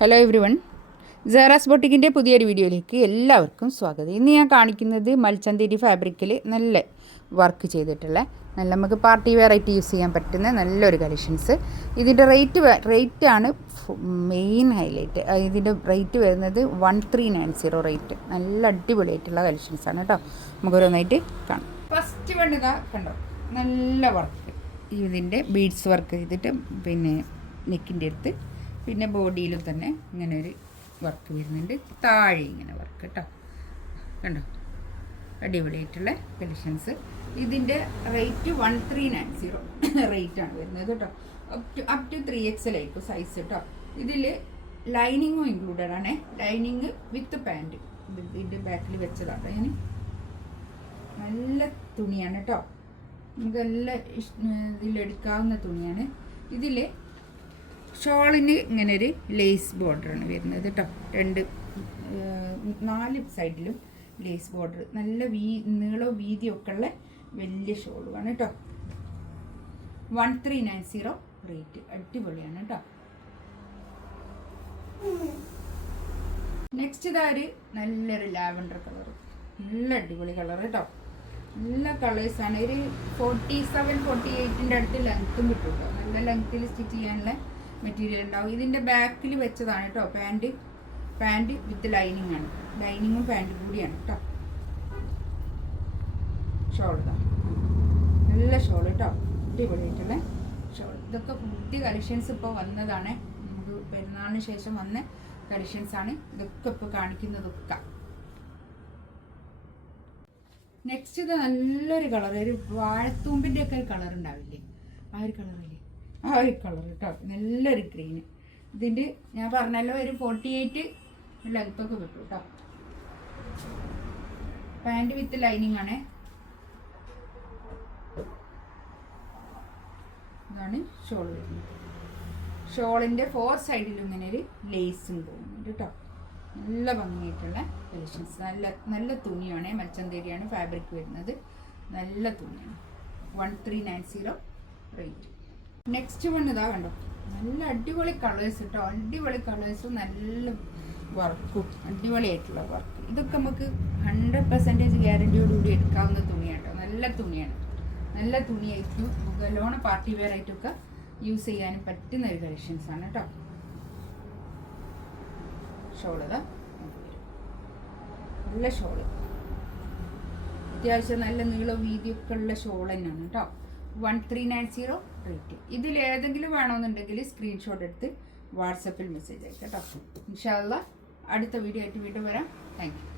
Hello every one, സേറാസ് ബൊട്ടിക്കിൻ്റെ പുതിയൊരു വീഡിയോയിലേക്ക് എല്ലാവർക്കും സ്വാഗതം. ഇന്ന് ഞാൻ കാണിക്കുന്നത് മൽച്ചന്തേരി ഫാബ്രിക്കിൽ നല്ല വർക്ക് ചെയ്തിട്ടുള്ള നല്ല നമുക്ക് പാർട്ടി വെയർ ആയിട്ട് യൂസ് ചെയ്യാൻ പറ്റുന്ന നല്ലൊരു കളക്ഷൻസ്. ഇതിൻ്റെ റേറ്റാണ് മെയിൻ ഹൈലൈറ്റ്. ഇതിൻ്റെ റേറ്റ് വരുന്നത് 1390 റേറ്റ്. നല്ല അടിപൊളിയായിട്ടുള്ള കളക്ഷൻസാണ് കേട്ടോ. നമുക്ക് ഓരോന്നായിട്ട് കാണാം. ഫസ്റ്റ് വേണ്ടത് കണ്ടോ, നല്ല വർക്ക്. ഇതിൻ്റെ ബീഡ്സ് വർക്ക് ചെയ്തിട്ട് പിന്നെ നെക്കിൻ്റെ അടുത്ത് പിന്നെ ബോഡിയിലും തന്നെ ഇങ്ങനെ ഒരു വർക്ക് വരുന്നുണ്ട്. താഴെ ഇങ്ങനെ വർക്ക് കേട്ടോ, കണ്ടോ, അടിപൊളിയായിട്ടുള്ള കളക്ഷൻസ്. ഇതിൻ്റെ റേറ്റ് 1390 റേറ്റാണ് വരുന്നത് കേട്ടോ. അപ് ടു 3XL ആയിരിക്കും സൈസ് കേട്ടോ. ഇതിൽ ലൈനിങ്ങും ഇൻക്ലൂഡഡ് ആണ്. ലൈനിങ് വിത്ത് പാൻറ്റ് ഇതിൻ്റെ ബാക്കിൽ വെച്ചതാണ് ഞാൻ. നല്ല തുണിയാണ് കേട്ടോ, നമുക്ക് നല്ല ഇതിലെടുക്കാവുന്ന തുണിയാണ്. ഇതിൽ ഷോളിന് ഇങ്ങനെ ഒരു ലേസ് ബോർഡറാണ് വരുന്നത് കേട്ടോ. 4 സൈഡിലും ലേസ് ബോർഡർ, നല്ല നീളവും വീതിയൊക്കെ ഉള്ള വലിയ ഷോളുമാണ് കേട്ടോ. 1390 റേറ്റ്. അടിപൊളിയാണ് കേട്ടോ. നെക്സ്റ്റ് ഇതൊരു നല്ലൊരു ലാവൻഡർ കളർ, നല്ല അടിപൊളി കളർ കേട്ടോ. നല്ല കളേഴ്സാണ്. ഒരു 47-48 അടുത്ത് ലെങ്ത്തും കിട്ടും കേട്ടോ. നല്ല ലെങ്ത്തിൽ സ്റ്റിച്ച് ചെയ്യാനുള്ള മെറ്റീരിയൽ ഉണ്ടാവും. ഇതിൻ്റെ ബാക്കിൽ വെച്ചതാണ് കേട്ടോ. പാൻറ്റ് വിത്ത് ലൈനിങ് ആണ്. ലൈനിങ്ങും പാൻറ്റും കൂടിയാണ് കേട്ടോ. ഷോൾ നല്ല ഷോൾ കേട്ടോ, അടിപൊളിയായിട്ടുള്ള ഷോൾ. ഇതൊക്കെ പുതിയ കളക്ഷൻസ് ഇപ്പോൾ വന്നതാണ്. നമുക്ക് പെരുന്നാളിന് ശേഷം വന്ന കളക്ഷൻസാണ് ഇതൊക്കെ ഇപ്പോൾ കാണിക്കുന്നതൊക്കെ. നെക്സ്റ്റ് ഇത് നല്ലൊരു കളർ, ഒരു വാഴത്തൂമ്പിൻ്റെ ഒക്കെ ഒരു കളർ ഉണ്ടാവില്ലേ, ആ ഒരു കളറില്ലേ, ആ ഒരു കളർ കേട്ടോ. നല്ലൊരു ഗ്രീന്. ഇതിൻ്റെ ഞാൻ പറഞ്ഞല്ലോ ഒരു 48 ലെങ്ത്തൊക്കെ കിട്ടും കേട്ടോ. പാൻറ് വിത്ത് ലൈനിങ് ആണ്. ഇതാണ് ഷോൾ വരുന്നത്. ഷോളിൻ്റെ 4 സൈഡിലും ഇങ്ങനെ ഒരു ലേസും പോകുന്നുണ്ട് കേട്ടോ. നല്ല ഭംഗിയായിട്ടുള്ള കളക്ഷൻസ്. നല്ല തുണിയാണ്, മൽച്ചന്തേരിയാണ് ഫാബ്രിക് വരുന്നത്. നല്ല തുണിയാണ്. 1390 റേറ്റ്. നെക്സ്റ്റ് വൺ ഇതാ കണ്ടോ, നല്ല അടിപൊളി കളേഴ്സ് കേട്ടോ. അടിപൊളി കളേഴ്സും നല്ല വർക്കും അടിപൊളിയായിട്ടുള്ള വർക്ക്. ഇതൊക്കെ നമുക്ക് 100% ഗ്യാരൻറ്റിയോടുകൂടി എടുക്കാവുന്ന തുണിയാണ് കേട്ടോ. നല്ല തുണിയാണ്, നല്ല തുണിയായിട്ടും നമുക്ക് നല്ലോണം പാർട്ടി വെയർ ആയിട്ടൊക്കെ യൂസ് ചെയ്യാനും പറ്റുന്ന ഒരു കളക്ഷൻസാണ് കേട്ടോ. ഷോള് നല്ല ഷോള്, അത്യാവശ്യം നല്ല നീളവും വീതിയൊക്കെ ഉള്ള ഷോൾ തന്നെയാണ് കേട്ടോ. 1390 റേറ്റ്. ഇതിലേതെങ്കിലും വേണമെന്നുണ്ടെങ്കിൽ സ്ക്രീൻഷോട്ട് എടുത്ത് വാട്സപ്പിൽ മെസ്സേജ് അയക്കാം കേട്ടോ. ഇൻഷാ അല്ലാഹ് അടുത്ത വീഡിയോ ആയിട്ട് വീണ്ടും വരാം. Thank you.